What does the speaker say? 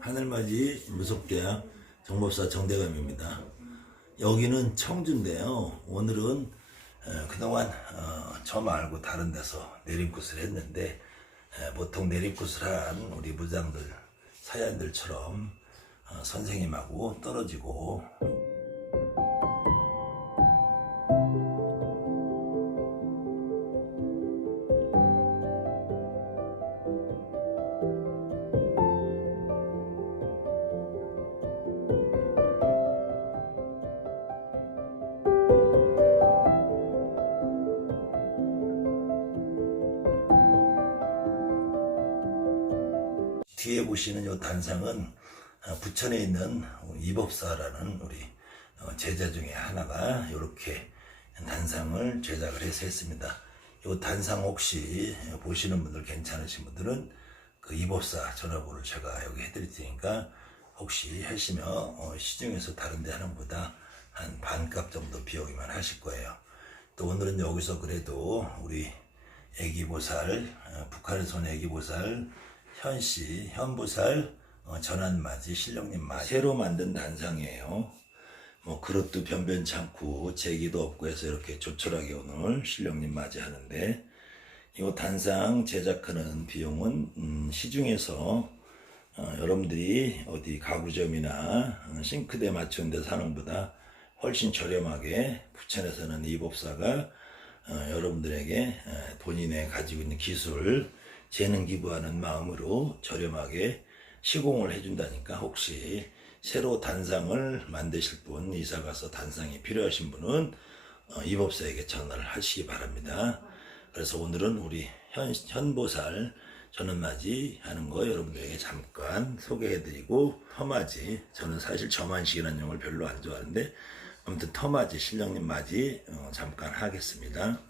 하늘맞이 무속대학 정법사 정대감입니다. 여기는 청주인데요. 오늘은 어, 그동안 어, 저 말고 다른 데서 내림굿을 했는데 에, 보통 내림굿을 한 우리 무장들 사연들처럼 어, 선생님하고 떨어지고 뒤에 보시는 이 단상은 어, 부천에 있는 이법사라는 우리 어, 제자 중에 하나가 이렇게 단상을 제작을 해서 했습니다. 이 단상 혹시 보시는 분들 괜찮으신 분들은 그 이법사 전화번호를 제가 여기 해드릴 테니까 혹시 하시면 어, 시중에서 다른 데 하는 것보다 한 반값 정도 비용이면 하실 거예요. 또 오늘은 여기서 그래도 우리 애기보살, 어, 북한에서 온 애기보살, 현씨, 현보살, 어, 전환맞이, 신령님 맞이 새로 만든 단상이에요. 뭐 그릇도 변변찮고 제기도 없고 해서 이렇게 조촐하게 오늘 신령님 맞이하는데 이 단상 제작하는 비용은 음, 시중에서 어, 여러분들이 어디 가구점이나 어, 싱크대 맞추는 데 사는 것보다 훨씬 저렴하게 부천에서는 이 법사가 어, 여러분들에게 에, 본인의 가지고 있는 기술 재능 기부하는 마음으로 저렴하게 시공을 해준다니까 혹시 새로 단상을 만드실 분 이사 가서 단상이 필요하신 분은 어, 이 법사에게 전화를 하시기 바랍니다. 그래서 오늘은 우리 현, 현보살 전원맞이 하는 거 여러분들에게 잠깐 소개해드리고 터맞이 저는 사실 저만식이라는 용어를 별로 안 좋아하는데 아무튼 터맞이 신령님 맞이 어, 잠깐 하겠습니다.